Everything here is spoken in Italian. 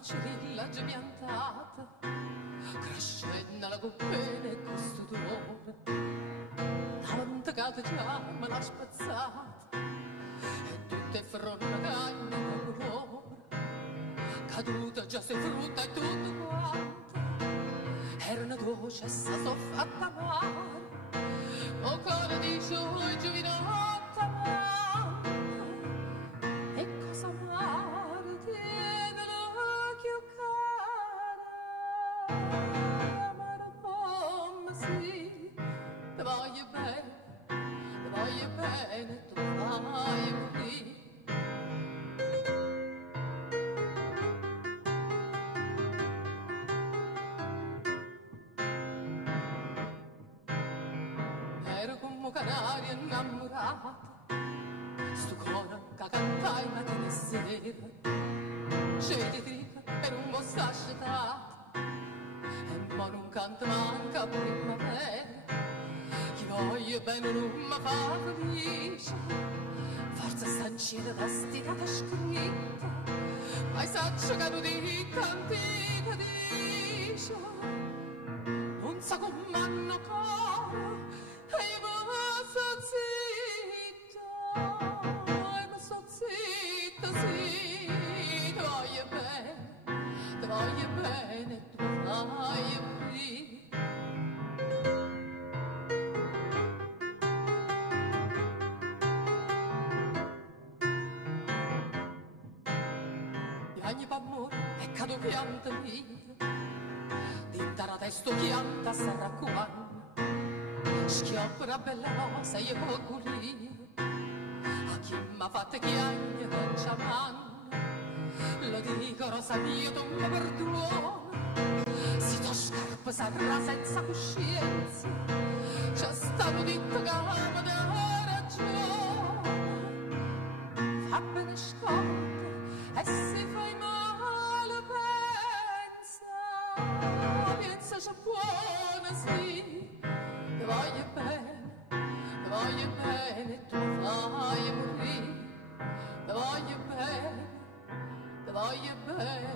cirilla gembiantata, crescendo la coppena e questo dolore, davanti che già me l'ha spazzata, e tutte fronte canne da colore, caduta già se frutta e tutto quanto, era una dolce e sa soffatta male, o cuore di giù giovinotta amante, e cosa amare tiene l'occhio cara, amare come sì, te voglio bene, tu vai morire. Ero come canaria innamorata, sto cuore che cantai mattina e sera, c'è di trica per un po' s'asciutata, e ma non canta manca primavera, chi voglio bene non mi fa felice, forza stancita da stirata scritta, paesaggio che non dica antica dice, non sa come hanno coro, e io mi sto zitta, sì, ti voglio bene, tu vai morire. Piagni d'amore e cado pianta mia, dentro la testa pianta sarà quando, schioppa una bella rosa io auguri, a chi m'ha fatto chiagna non c'ha mano, lo dico rosa mia tu mi perdona, se tu scarpa sarà senza coscienza, c'è stato detto che mi dà ragione, fa bene scorta e se fai male pensa c'è buona sì, ti voglio bene, tu fai morire, ti voglio bene,